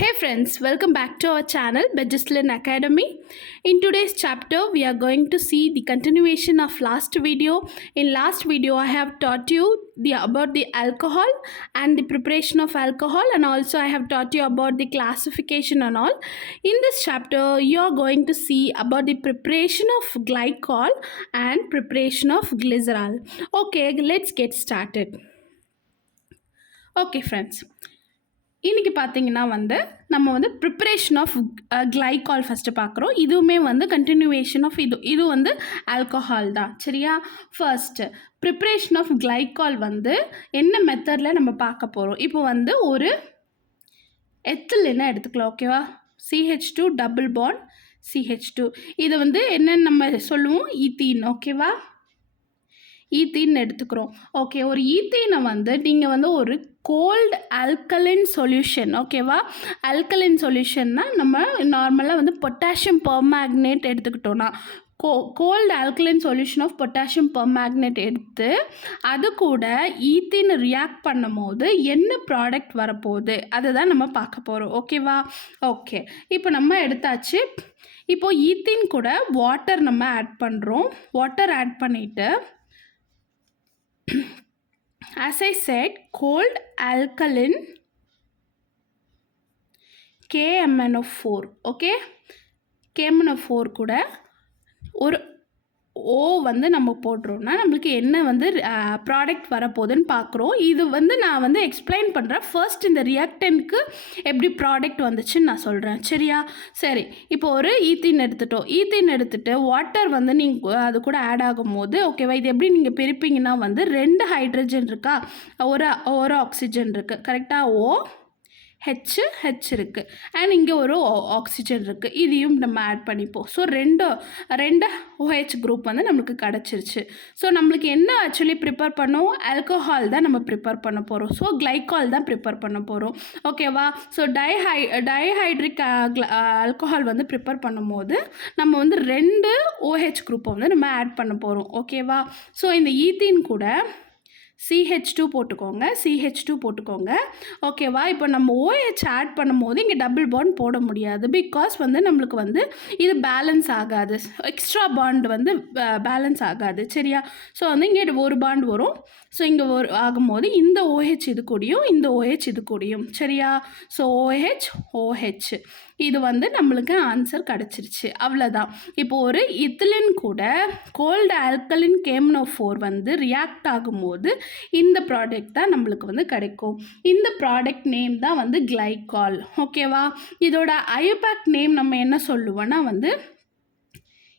Hey friends, welcome back to our channel Bejeslin Academy. In today's chapter, we are going to see the continuation of last video. In last video, I have taught you about the alcohol and the preparation of alcohol, and also I have taught you about the classification and all. In this chapter, you are going to see about the preparation of glycol and preparation of glycerol. Okay, let's get started. Okay friends. இன்றைக்கி பார்த்தீங்கன்னா நம்ம preparation of glycol first பார்க்குறோம். இதுவுமே continuation of இது alcohol தான். சரியா? First preparation of glycol என்ன மெத்தடில் நம்ம பார்க்க போகிறோம். இப்போ ஒரு எத்திலினை எடுத்துக்கலாம். ஓகேவா? CH2 double bond CH2. இது என்னென்னு நம்ம சொல்லுவோம், ஈத்தீன். ஓகேவா? ஈத்தீன் எடுத்துக்கிறோம். ஓகே, ஒரு ஈத்தீனை நீங்கள் ஒரு கோல்டு ஆல்கலைன் சொல்யூஷன். ஓகேவா? ஆல்கலைன் சொல்யூஷன்னா நம்ம நார்மலாக பொட்டாசியம் பெர்மேங்கனேட் எடுத்துக்கிட்டோன்னா cold alkaline solution of potassium permanganate எடுத்து அது கூட ஈத்தீன் ரியாக்ட் பண்ணும் போது என்ன ப்ராடக்ட் வரப்போகுது அதை தான் நம்ம பார்க்க போகிறோம். ஓகேவா? ஓகே, இப்போ நம்ம எடுத்தாச்சு. இப்போது ஈத்தீன் கூட வாட்டர் நம்ம ஆட் பண்ணுறோம். வாட்டர் ஆட் பண்ணிவிட்டு as I said, cold alkaline KMnO4. okay, KMnO4 கூட ஒரு ஓ நம்ம போடுறோம்னா நம்மளுக்கு என்ன ப்ராடக்ட் வரப்போகுதுன்னு பார்க்குறோம். இது நான் எக்ஸ்பிளைன் பண்ணுறேன். ஃபர்ஸ்ட் இந்த ரியாக்டன்ட்க்கு எப்படி ப்ராடக்ட் வந்துச்சுன்னு நான் சொல்கிறேன். சரியா? சரி, இப்போ ஒரு ஈத்தீன் எடுத்துட்டோம். ஈத்தீன் எடுத்துகிட்டு வாட்டர் நீங்கள் அது கூட ஆட் ஆகும் போது ஓகேவா, இது எப்படி நீங்கள் பிரிப்பீங்கன்னா 2 ஹைட்ரஜன் இருக்கா, ஒரு ஆக்சிஜன் இருக்குது. கரெக்டாக? ஹெச் இருக்குது, அண்ட் இங்கே ஒரு ஆக்சிஜன் இருக்குது. இதையும் நம்ம ஆட் பண்ணிப்போம். ஸோ ரெண்டு OH குரூப் நம்மளுக்கு கிடச்சிருச்சு. ஸோ நம்மளுக்கு என்ன ஆக்சுவலி ப்ரிப்பேர் பண்ணோம், ஆல்கஹால் தான் நம்ம ப்ரிப்பேர் பண்ண போகிறோம். ஸோ கிளைகால் தான் ப்ரிப்பேர் பண்ண போகிறோம். ஓகேவா? ஸோ டைஹைட்ரிக் ஆல்கஹால் ப்ரிப்பேர் பண்ணும்போது நம்ம 2 OH குரூப்பை நம்ம ஆட் பண்ண போகிறோம். ஓகேவா? ஸோ இந்த ஈத்தீன் கூட CH2 போட்டுக்கோங்க. ஓகேவா? இப்போ நம்ம OH ஆட் பண்ணும்போது இங்கே டபுள் பாண்ட் போட முடியாது. பிகாஸ் நம்மளுக்கு இது பேலன்ஸ் ஆகாது. எக்ஸ்ட்ரா பாண்ட் பேலன்ஸ் ஆகாது. சரியா? ஸோ இங்கே ஒரு பாண்ட் வரும். ஸோ இங்கே ஆகும்போது இந்த OH இது கூடியும், இந்த OH இது கூடியும். சரியா? ஸோ OH இது நம்மளுக்கு ஆன்சர் கிடச்சிருச்சு. அவ்வளோதான். இப்போ ஒரு இத்திலின் கூட கோல்டு ஆல்கலின் KMnO4 ரியாக்ட் ஆகும்போது இந்த ப்ராடக்ட் தான் நம்மளுக்கு கிடைக்கும். இந்த ப்ராடக்ட் நேம் தான் கிளைகால். ஓகேவா? இதோட ஐயூபேக் நேம் நம்ம என்ன சொல்லுவோன்னா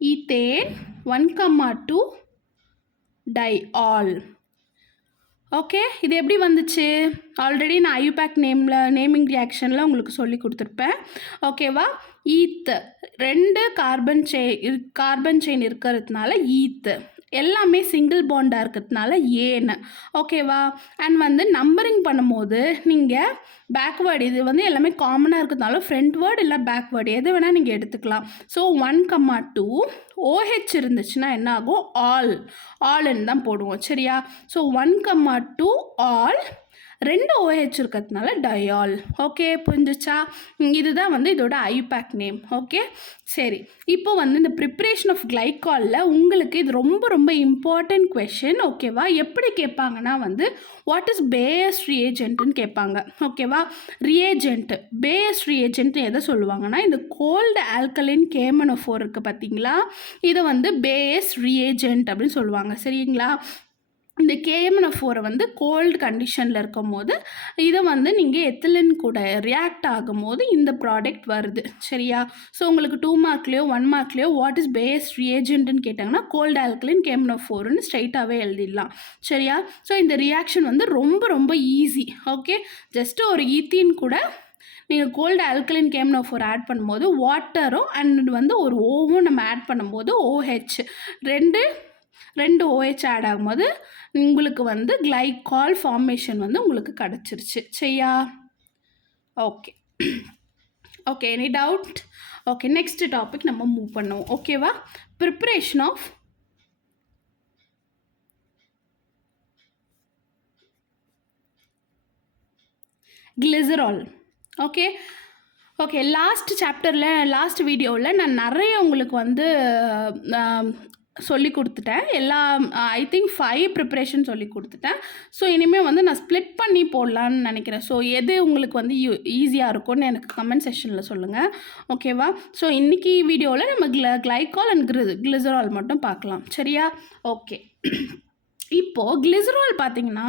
ஈத்தேன் 1,2 டைஆல். ஓகே, இது எப்படி வந்துச்சு? ஆல்ரெடி நான் ஐயூபேக் நேமிங் ரியாக்ஷனில் உங்களுக்கு சொல்லி கொடுத்துருப்பேன். ஓகேவா? ஈத்து 2 கார்பன் செயின் இருக்கிறதுனால ஈத்து, எல்லாமே சிங்கிள் பாண்டாக இருக்கிறதுனால ஏன்னு. ஓகேவா? அண்ட் நம்பரிங் பண்ணும்போது நீங்கள் பேக்வேர்டு, இது எல்லாமே காமனாக இருக்கிறதுனால ஃப்ரண்ட் வேர்டு இல்லை பேக்வேர்டு எது வேணால் நீங்கள் எடுத்துக்கலாம். ஸோ 1,2 OH இருந்துச்சுன்னா என்ன ஆகும், ஆல்ன்னு தான் போடுவோம். சரியா? ஸோ 1,2 ஆல் 2 OH இருக்கிறதுனால டயால். ஓகே, புரிஞ்சிச்சா? இதுதான் இதோட ஐயூபேக் நேம். ஓகே, சரி. இப்போ இந்த ப்ரிப்ரேஷன் ஆஃப் கிளைகாலில் உங்களுக்கு இது ரொம்ப ரொம்ப இம்பார்ட்டன்ட் கொஷின். ஓகேவா? எப்படி கேட்பாங்கன்னா வாட் இஸ் பேஸ் ரியேஜென்ட்னு கேட்பாங்க. ஓகேவா? ரியேஜென்ட், பேஸ் ரியேஜென்ட் எதை சொல்லுவாங்கன்னா இந்த கோல்டு ஆல்கலைன் KMnO4 இருக்குது பார்த்தீங்களா, இதை பேஸ் ரியேஜென்ட் அப்படின்னு சொல்லுவாங்க. சரிங்களா? இந்த KMnO4 கோல்டு கண்டிஷனில் இருக்கும் போது இதை நீங்கள் எத்திலின் கூட ரியாக்ட் ஆகும்போது இந்த ப்ராடக்ட் வருது. சரியா? ஸோ உங்களுக்கு 2 மார்க்லேயோ 1 மார்க்லேயோ வாட் இஸ் பேஸ் ரியேஜென்ட்னு கேட்டாங்கன்னா கோல்டு ஆல்கலைன் KMnO4ன்னு ஸ்ட்ரைட்டாகவே எழுதிடலாம். சரியா? ஸோ இந்த ரியாக்ஷன் ரொம்ப ரொம்ப ஈஸி. ஓகே, ஜஸ்ட்டு ஒரு ஈத்தீன் கூட நீங்கள் கோல்டு ஆல்கலைன் KMnO4 ஆட் பண்ணும்போது வாட்டரும் அண்ட் ஒரு ஓவும் நம்ம ஆட் பண்ணும்போது OH ரெண்டு OH ஆட் ஆகும்போது உங்களுக்கு கிளைகால் ஃபார்மேஷன் உங்களுக்கு கிடச்சிருச்சு. சரியா? Okay okay, any doubt? Okay, next topic நம்ம மூவ் பண்ணுவோம். ஓகேவா? Preparation of glycerol. Okay, okay. Last வீடியோவில் நான் நிறைய உங்களுக்கு வந்து சொல்லி கொடுத்துட்டேன். ஐ திங்க் 5 ப்ரிப்பரேஷன் சொல்லி கொடுத்துட்டேன். ஸோ இனிமேல் வந்து நான் ஸ்ப்ளிட் பண்ணி போடலான்னு நினைக்கிறேன். ஸோ எது உங்களுக்கு வந்து ஈஸியாக இருக்கும்னு எனக்கு கமெண்ட் செக்ஷனில் சொல்லுங்கள். ஓகேவா? ஸோ இன்றைக்கி வீடியோவில் நம்ம கிளைகால் அண்ட் கிளிசரால் மட்டும் பார்க்கலாம். சரியா? ஓகே. இப்போது கிளிசரால் பார்த்திங்கன்னா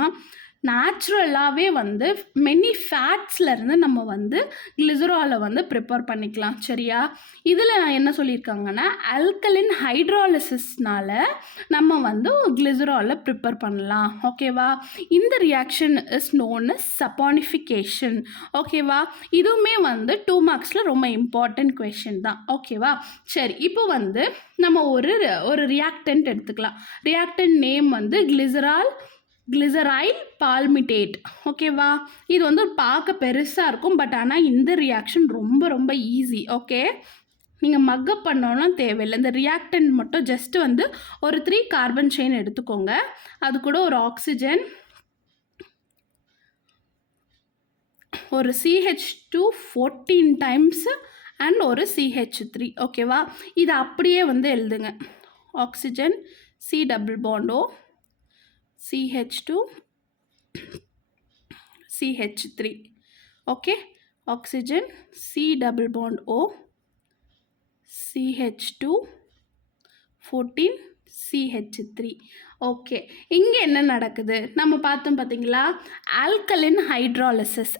நேச்சுரலாகவே வந்து மெனி ஃபேட்ஸ்லேருந்து நம்ம வந்து கிளிசராலை வந்து ப்ரிப்பேர் பண்ணிக்கலாம். சரியா? இதில் என்ன சொல்லியிருக்காங்கன்னா ஆல்கலின் ஹைட்ராலிசிஸ்னால் நம்ம வந்து கிளிசராலை ப்ரிப்பேர் பண்ணலாம். ஓகேவா? இந்த reaction is known as saponification. ஓகேவா? இதுவுமே வந்து 2 மார்க்ஸில் ரொம்ப இம்பார்ட்டன்ட் கொஷின் தான். ஓகேவா? சரி, இப்போ வந்து நம்ம ஒரு ரியாக்டன்ட் எடுத்துக்கலாம். ரியாக்டன்ட் நேம் வந்து கிளிசரைல் பால்மிட்டேட். ஓகேவா? இது வந்து பார்க்க பெருசாக இருக்கும், பட் ஆனால் இந்த ரியாக்ஷன் ரொம்ப ரொம்ப ஈஸி. ஓகே, நீங்கள் மக்கப் பண்ணணும் தேவையில்லை. இந்த ரியாக்டன்ட் மட்டும் ஜஸ்ட் வந்து ஒரு 3 கார்பன் செயின் எடுத்துக்கோங்க. அது கூட ஒரு ஆக்சிஜன், ஒரு CH2 14 டைம்ஸ் அண்ட் ஒரு CH3. ஓகேவா? இது அப்படியே வந்து எழுதுங்க. ஆக்சிஜன் C டபுள் பாண்டோ CH2 CH3. Okay, oxygen C double bond O CH2 14 CH3. Okay, இங்கே என்ன நடக்குது நம்ம பார்த்தோம் பார்த்தீங்களா? Alkaline hydrolysis.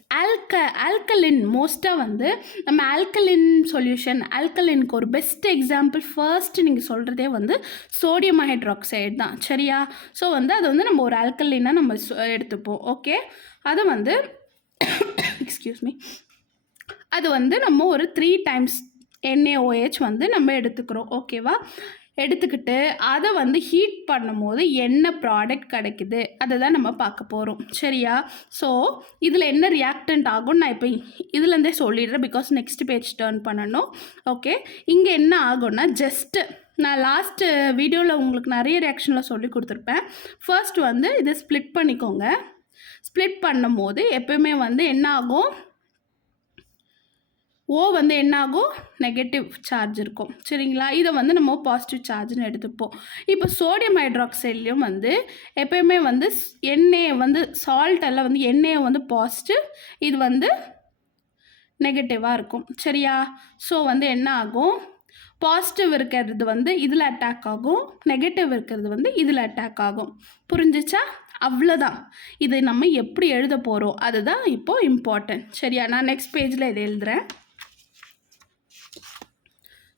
ஆல்கலின் மோஸ்ட்டாக வந்து நம்ம ஆல்கலின் சொல்யூஷன், ஆல்கலினுக்கு ஒரு பெஸ்ட் எக்ஸாம்பிள் ஃபர்ஸ்ட் நீங்கள் சொல்கிறதே வந்து சோடியம் ஹைட்ராக்சைடு தான். சரியா? ஸோ வந்து அது வந்து நம்ம ஒரு ஆல்கலினாக நம்ம எடுத்துப்போம். ஓகே, அது வந்து எக்ஸ்கியூஸ் மீ, அது வந்து நம்ம ஒரு 3 டைம்ஸ் NaOH வந்து நம்ம எடுத்துக்கிறோம். ஓகேவா? எடுத்துக்கிட்டு அதை வந்து ஹீட் பண்ணும்போது என்ன ப்ராடக்ட் கிடைக்குது அதை தான் நம்ம பார்க்க போகிறோம். சரியா? ஸோ இதில் என்ன ரியாக்டன்ட் ஆகும் நான் இப்போ இதுலேருந்தே சொல்லிடுறேன், பிகாஸ் நெக்ஸ்ட் பேஜ் டர்ன் பண்ணணும். ஓகே, இங்கே என்ன ஆகும்னா ஜஸ்ட்டு நான் லாஸ்ட்டு வீடியோவில் உங்களுக்கு நிறைய ரியாக்ஷனில் சொல்லி கொடுத்துருப்பேன். ஃபர்ஸ்ட் வந்து இதை ஸ்ப்ளிட் பண்ணிக்கோங்க. ஸ்ப்ளிட் பண்ணும் போது எப்போயுமே வந்து என்ன ஆகும்? ஓ வந்து என்ன ஆகும்? நெகட்டிவ் சார்ஜ் இருக்கும். சரிங்களா? இதை வந்து நம்ம பாசிட்டிவ் சார்ஜ்னு எடுத்துப்போம். இப்போ சோடியம் ஹைட்ராக்சைட்லேயும் வந்து எப்போயுமே வந்து எண்ணெய் வந்து சால்ட்டெல்லாம் வந்து எண்ணெயை வந்து பாசிட்டிவ், இது வந்து நெகட்டிவாக இருக்கும். சரியா? ஸோ வந்து என்ன ஆகும்? பாசிட்டிவ் இருக்கிறது வந்து இதில் அட்டாக் ஆகும், நெகட்டிவ் இருக்கிறது வந்து இதில் அட்டாக் ஆகும். புரிஞ்சிச்சா? அவ்வளோதான். இதை நம்ம எப்படி எழுத போகிறோம் அதுதான் இப்போது இம்பார்ட்டன்ட். சரியா? நான் நெக்ஸ்ட் பேஜில் இதை எழுதுகிறேன்.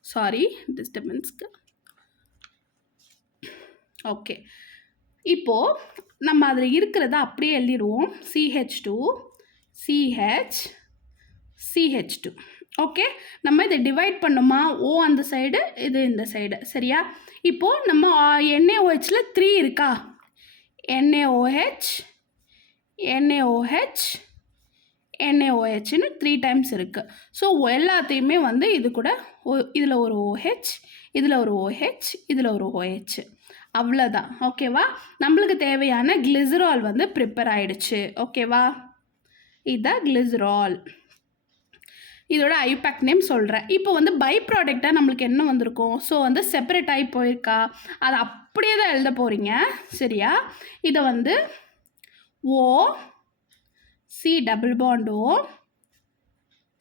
சாரி டிஸ்டர்பன்ஸ்க்கு. ஓகே, இப்போது நம்ம அதில் இருக்கிறத அப்படியே எழுதிடுவோம். CH2 CH CH2. ஓகே, நம்ம இதை டிவைட் பண்ணுமா? ஓ அந்த சைடு, இது இந்த சைடு. சரியா? இப்போது நம்ம NaOHல 3 இருக்கா? NaOH NaOH NaOHன்னு 3 டைம்ஸ் இருக்குது. ஸோ எல்லாத்தையுமே வந்து இது கூட இதில் ஒரு OH, இதில் ஒரு OH, இதில் ஒரு OH. அவ்வளோதான். ஓகேவா? நம்மளுக்கு தேவையான கிளிசரால் வந்து ப்ரிப்பேர் ஆகிடுச்சு. ஓகேவா? இதுதான் கிளிசரால். இதோட ஐபேக் நேம் சொல்கிறேன். இப்போ வந்து பை ப்ராடக்டாக நம்மளுக்கு என்ன வந்திருக்கும்? ஸோ வந்து செப்பரேட் ஆகி போயிருக்கா? அதை அப்படியே தான் எழுத போகிறீங்க. சரியா? இதை வந்து O C double bond O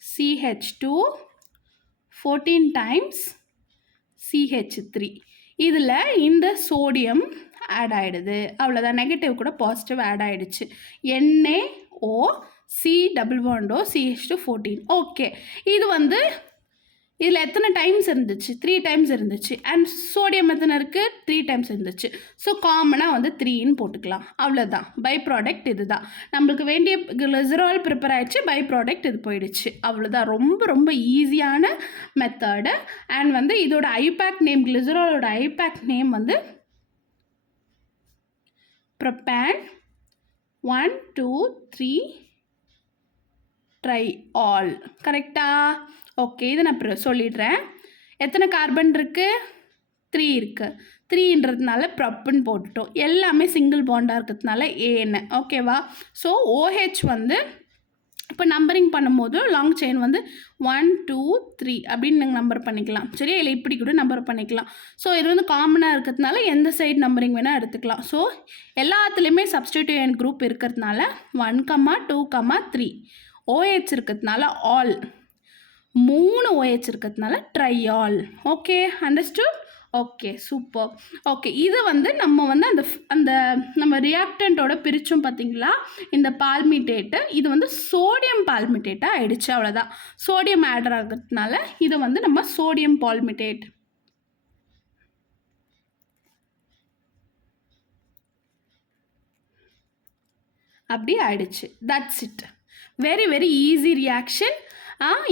CH2 14 times CH3. இதில் இந்த சோடியம் ஆட் ஆகிடுது. அவ்வளோதான். நெகட்டிவ் கூட பாசிட்டிவ் ஆட் ஆகிடுச்சு. NaO C double bond O CH2 14. Okay, இது வந்து இதில் எத்தனை டைம்ஸ் இருந்துச்சு? 3 டைம்ஸ் இருந்துச்சு. அண்ட் சோடியம் எத்தனை இருக்குது? 3 டைம்ஸ் இருந்துச்சு. ஸோ காமனாக வந்து 3ன்னு போட்டுக்கலாம். அவ்வளோதான். பை ப்ராடக்ட் இது தான். நம்மளுக்கு வேண்டிய கிளிசரால் ப்ரிப்பேர் ஆகிடுச்சு, பை ப்ராடக்ட் இது போயிடுச்சு. அவ்வளோதான். ரொம்ப ரொம்ப ஈஸியான மெத்தடு. அண்ட் வந்து இதோட ஐபேக் நேம், கிளிசராலோட ஐபேக் நேம் வந்து ப்ரொப்பான் 1 2 3 ட்ரை ஆல். கரெக்டா? ஓகே, இதை நான் சொல்லிடுறேன். எத்தனை கார்பன் இருக்குது? 3 இருக்குது. 3ன்றதுனால ப்ரொப்புன்னு போட்டுட்டோம். எல்லாமே சிங்கிள் பாண்டாக இருக்கிறதுனால ஏன்னு. ஓகேவா? ஸோ OH வந்து இப்போ நம்பரிங் பண்ணும்போது லாங் செயின் வந்து 1 2 3 அப்படின்னு நீங்கள் நம்பர் பண்ணிக்கலாம். சரியா? இல்லை இப்படி கூட நம்பர் பண்ணிக்கலாம். ஸோ இது வந்து காமனாக இருக்கிறதுனால எந்த சைடு நம்பரிங் வேணால் எடுத்துக்கலாம். ஸோ எல்லாத்துலேயுமே சப்ஸ்டிடியூயன்ட் குரூப் இருக்கிறதுனால 1, 2, 3 OH இருக்கிறதுனால ஆல், 3 OH இருக்கிறதுனால triol. Okay, understood? Okay, super. Okay, இது வந்து நம்ம வந்து அந்த நம்ம ரியாக்டண்ட்டோட பிரித்தோம் பார்த்தீங்களா, இந்த பால்மிட்டேட்டு, இது வந்து சோடியம் பால்மிட்டேட்டாக ஆயிடுச்சு. அவ்வளோதான். சோடியம் ஆடர் ஆகிறதுனால இதை வந்து நம்ம சோடியம் பால்மிட்டேட் அப்படி ஆயிடுச்சு. That's it. Very very easy reaction.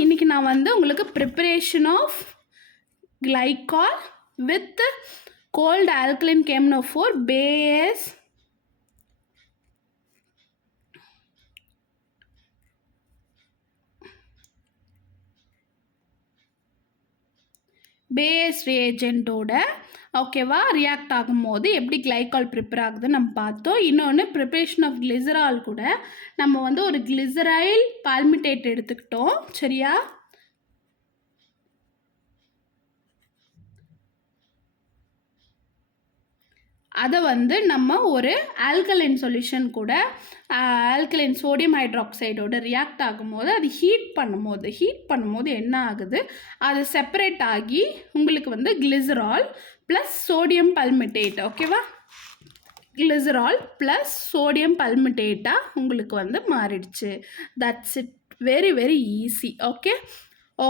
இன்றைக்கி நான் வந்து உங்களுக்கு preparation of glycol with cold alkaline KMNO4 base ரியேஜென்ட்டோட ஓகேவா ரியாக்ட் ஆகும்போது எப்படி கிளைகால் ப்ரிப்பேர் ஆகுதுன்னு நம்ம பார்த்தோம். இன்னொன்று ப்ரிப்பரேஷன் ஆஃப் கிளிசரால் கூட நம்ம வந்து ஒரு கிளிசரைல் பால்மிட்டேட் எடுத்துக்கிட்டோம். சரியா? அதை வந்து நம்ம ஒரு ஆல்கலைன் சொல்யூஷன் கூட ஆல்கலைன் சோடியம் ஹைட்ராக்சைடோட ரியாக்ட் ஆகும்போது அது ஹீட் பண்ணும்போது என்ன ஆகுது, அது செப்பரேட் ஆகி உங்களுக்கு வந்து கிளிசரால் ப்ளஸ் சோடியம் பல்மிட்டேட், ஓகேவா, கிளிசரால் ப்ளஸ் சோடியம் பல்மிட்டேட்டாக உங்களுக்கு வந்து மாறிடுச்சு. That's it. Very very easy. Okay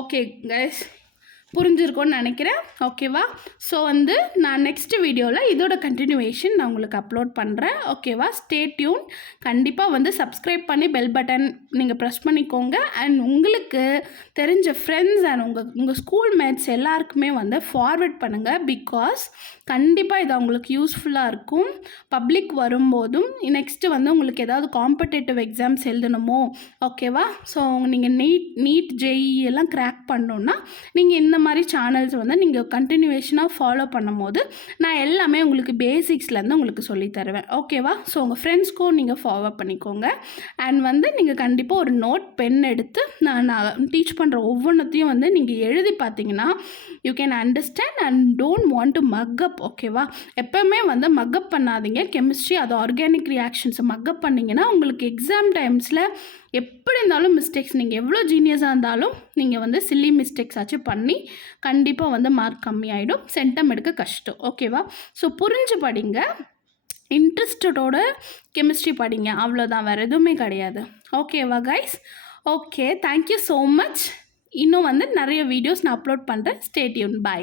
okay guys, புரிஞ்சிருக்கோன்னு நினைக்கிறேன். ஓகேவா? ஸோ வந்து நான் நெக்ஸ்ட் வீடியோவில் இதோட கண்டினியூவேஷன் நான் உங்களுக்கு அப்லோட் பண்ணுறேன். ஓகேவா? Stay tune. கண்டிப்பாக வந்து சப்ஸ்கிரைப் பண்ணி பெல் பட்டன் நீங்கள் ப்ரெஸ் பண்ணிக்கோங்க. அண்ட் உங்களுக்கு தெரிஞ்ச ஃப்ரெண்ட்ஸ் அண்ட் உங்கள் ஸ்கூல் மேட்ஸ் எல்லாருக்குமே வந்து ஃபார்வர்ட் பண்ணுங்கள். பிகாஸ் கண்டிப்பாக இது அவங்களுக்கு யூஸ்ஃபுல்லாக இருக்கும். பப்ளிக் வரும்போதும் நெக்ஸ்ட்டு வந்து உங்களுக்கு ஏதாவது காம்படேட்டிவ் எக்ஸாம்ஸ் எழுதணுமோ, ஓகேவா? ஸோ நீங்கள் நீட் JEE எல்லாம் கிராக் பண்ணணுன்னா நீங்கள் இந்த மாதிரி சேனல்ஸ் வந்து நீங்கள் கண்டினியூவேஷனாக ஃபாலோ பண்ணும்போது நான் எல்லாமே உங்களுக்கு பேசிக்ஸ்லேருந்து உங்களுக்கு சொல்லித்தருவேன். ஓகேவா? ஸோ உங்கள் ஃப்ரெண்ட்ஸ்க்கும் நீங்கள் ஃபார்வர்ட் பண்ணிக்கோங்க. அண்ட் வந்து நீங்கள் கண்டிப்பாக ஒரு நோட் பென் எடுத்து நான் டீச் பண்ணுற ஒவ்வொன்றத்தையும் வந்து நீங்கள் எழுதி பார்த்தீங்கன்னா you can understand and don't want to mug up. ஓகேவா? எப்போவுமே வந்து மக்கப் பண்ணாதீங்க. கெமிஸ்ட்ரி அது ஆர்கானிக் ரியாக்ஷன்ஸை மக்கப் பண்ணிங்கன்னா உங்களுக்கு எக்ஸாம் டைம்ஸில் எப்படி இருந்தாலும் மிஸ்டேக்ஸ், நீங்கள் எவ்வளோ ஜீனியஸாக இருந்தாலும் நீங்கள் வந்து சில்லி மிஸ்டேக்ஸ் ஆச்சு பண்ணி கண்டிப்பாக வந்து மார்க் கம்மியாயிடும். சென்டம் எடுக்க கஷ்டம். ஓகேவா? ஸோ புரிஞ்சு படிங்க, இன்ட்ரெஸ்டடோட கெமிஸ்ட்ரி படிங்க. அவ்வளோதான், வேறு எதுவுமே கிடையாது. ஓகேவா guys? Okay, thank you so much. இன்னும் வந்து நிறைய வீடியோஸ் நான் அப்லோட் பண்ணுறேன். Stay tune. பை.